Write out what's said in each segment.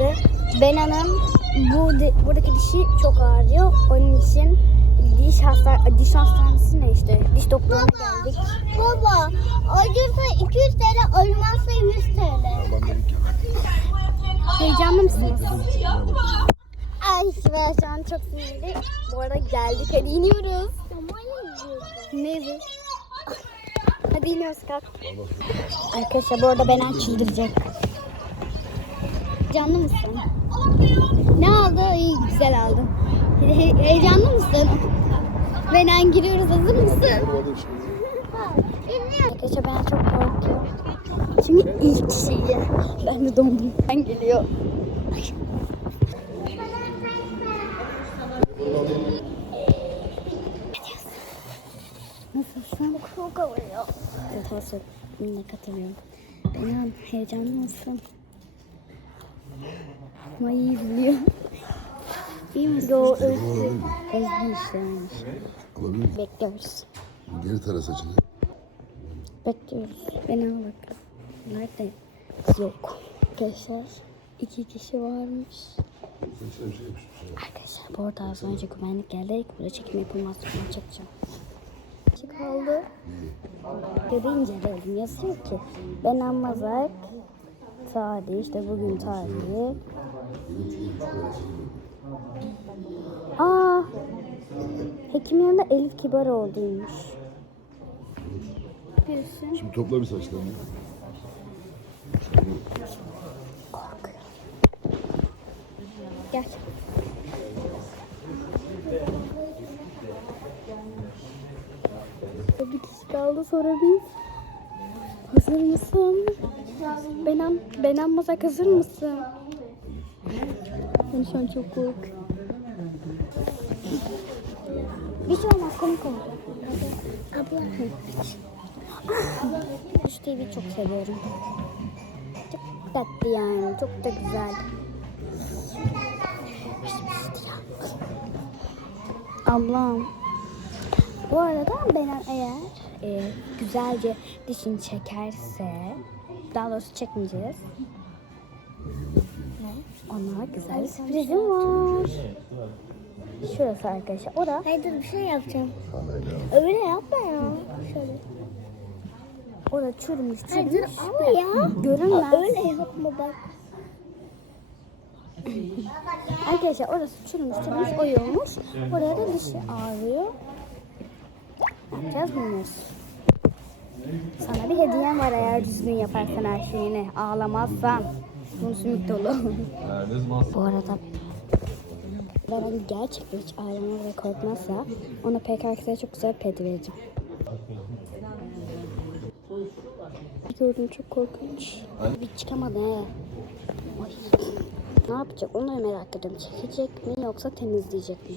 çıktı. Bena'nın bu di- buradaki dişi çok ağrıyor. Onun için diş hasta diş hastanesi ne işte? Diş doktoruna geldik. Baba, acırsa 200 TL, olmazsa 100 TL. Heyecanlı mısınız? Ay ben şu an çok sinirli. Bu arada geldik. Hadi iniyoruz. Ne Hadi iniyoruz kalk. Arkadaşlar bu arada Benen çıldıracak. Heyecanlı mısın? Ne aldı? İyi güzel aldım. He- heyecanlı mısın? Benen giriyoruz hazır mısın? Arkadaşlar ben çok korkuyorum. Çünkü ilk şeyi. Ben de dondum. Ben geliyor. Nasılsın? Çok. Evet olsun. Yine katılıyorum. Benan heyecanlı mısın? Ama iyi biliyor. İyi misin? Yo özgü. Özgü. Alabilir miyim? Bekliyoruz. Geri tara saçını. Bekliyoruz. Beni bak. Nerede? Yok. Arkadaşlar iki kişi varmış. Arkadaşlar bu arada az önce güvenlik geldi. Burada çekim yapılmaz. Ben çekeceğim. Çık kaldı. Görünce dedim yazıyor ki ben Amazak tarihi işte bugün tarihi. Aa Hekim yanında Elif Kibar olduymuş. Şimdi topla bir saçlarını. Korkuyorum. Gel. Bir kişi kaldı sonra biz. Hazır mısın? Benem, Benem Mazak hazır mısın? Ben şu an çok korkuyorum. Bir şey olmaz komik olacak. Abla. Şu TV'yi çok seviyorum. Çok tatlı yani. Çok da güzel. Ablam. Bu arada ben eğer e, güzelce dişini çekerse daha doğrusu çekmeyeceğiz. Ne? Ona güzel bir sürprizim var. Şurası arkadaşlar. O da Hayır dur bir şey yapacağım. Öyle yapma ya. Şöyle. o da çürümüş Hayır dur çürümüş. ama ya. Görünmez. Öyle yapma bak. Arkadaşlar orası çürümüş çürümüş oyulmuş. Oraya da dişi ağrıyor. Yapacağız bilmiyoruz. Sana bir hediyem var eğer düzgün yaparsan her şeyini. Ağlamazsan. Bunu sümük dolu. Bu arada ben gerçekten hiç ağlamaz ve korkmazsa ona PKX'ye çok güzel ped vereceğim. Gördüm çok korkunç. Bir çıkamadı he. Ay. Ne yapacak onu da merak ediyorum. Çekecek mi yoksa temizleyecek mi?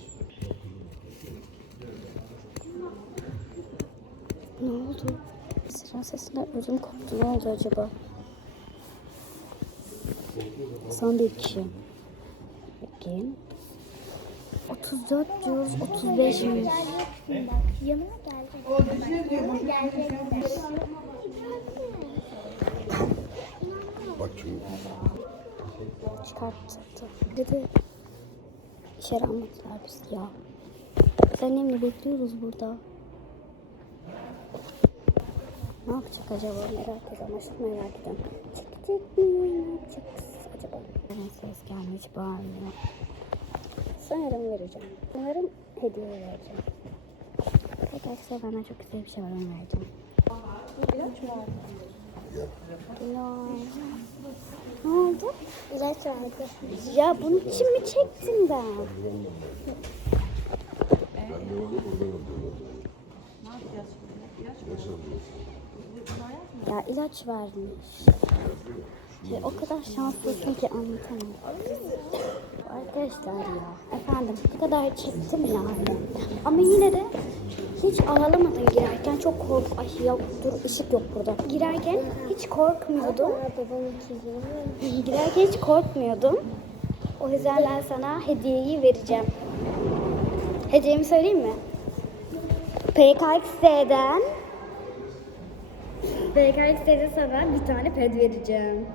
Ne oldu? Sıra sesinde ödüm koptu. Ne oldu acaba? Son bir kişi. Bakayım. 34 diyoruz. 35 mi? Yanıma geldi. Bak çünkü. Çıkarttı. Dedi. İçeri almadılar biz ya. Biz annemle bekliyoruz burada. Ne yapacak acaba merak ediyorum. Aşırı merak ediyorum. Çekecek mi? Ne yapacak acaba? Bana ses gelmiş bağırıyor. Sanırım vereceğim. Sanırım hediye vereceğim. Arkadaşlar bana çok güzel bir şey var onu vereceğim. Bilal. Ne oldu? İlaç vardı. Ya bunun için mi çektim ben? Ben de onu oradan alıyorum. İlaç alıyorsun. Ya ilaç vermiş. Ya, o kadar şanslısın ki anlatamam. Arkadaşlar ya efendim bu kadar çektim yani. Ama yine de hiç ağlamadın girerken çok kork... Ay yok dur ışık yok burada. Girerken hiç korkmuyordum. Girerken hiç korkmuyordum. O yüzden ben sana hediyeyi vereceğim. Hediyemi söyleyeyim mi? PKX'den PKX'de sana bir tane ped vereceğim.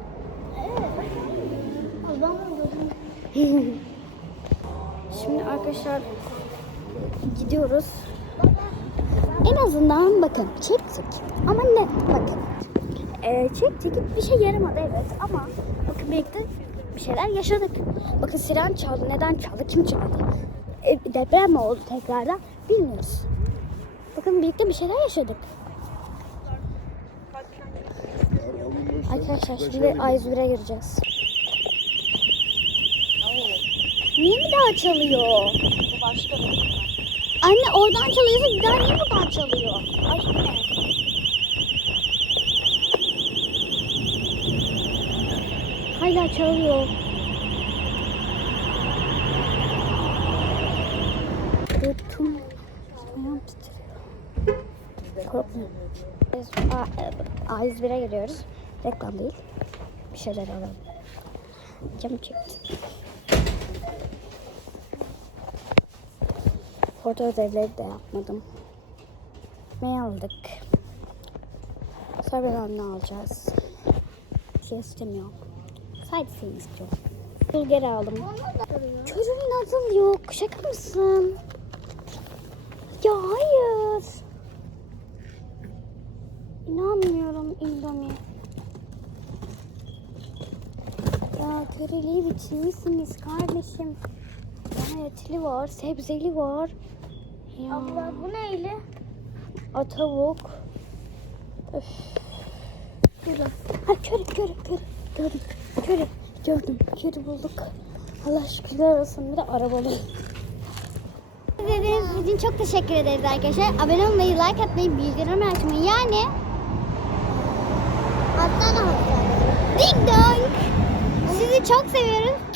Şimdi arkadaşlar gidiyoruz. En azından bakın çektik. Ama ne? Bakın. Ee, çektik bir şey yaramadı evet ama bakın birlikte bir şeyler yaşadık. Bakın siren çaldı. Neden çaldı? Kim çaldı? E, deprem mi oldu tekrardan? Bilmiyoruz. Bakın birlikte bir şeyler yaşadık. Arkadaşlar şimdi A101'e gireceğiz. Niye bir daha çalıyor? Anne oradan çalıyorsa bir daha niye buradan çalıyor? Ay bu ne? Hala çalıyor. Korktum. Ayağım titriyor. A- A101'e giriyoruz. Reklam değil. Bir şeyler alalım. Cam çekti. Foto ödevleri de yapmadım. Ne aldık? Ben ne alacağız? Bir şey istemiyorum. Seni istiyorum. Bulgar aldım. Çocuğun nasıl yok? Şaka mısın? Ya hayır. İnanmıyorum Indomie. Ya köreliği bitirmişsiniz kardeşim. Ya etli var, sebzeli var. Ya. Abla bu neyli? A tavuk. Öf. Burada. Ha köri köri köri. Gördüm. Köri. Gördüm. Köri bulduk. Allah şükürler olsun. Bir de arabalı. İzlediğiniz için çok teşekkür ederiz arkadaşlar. Abone olmayı, like atmayı, bildirim açmayı yani Ding dong. Sizi çok seviyoruz.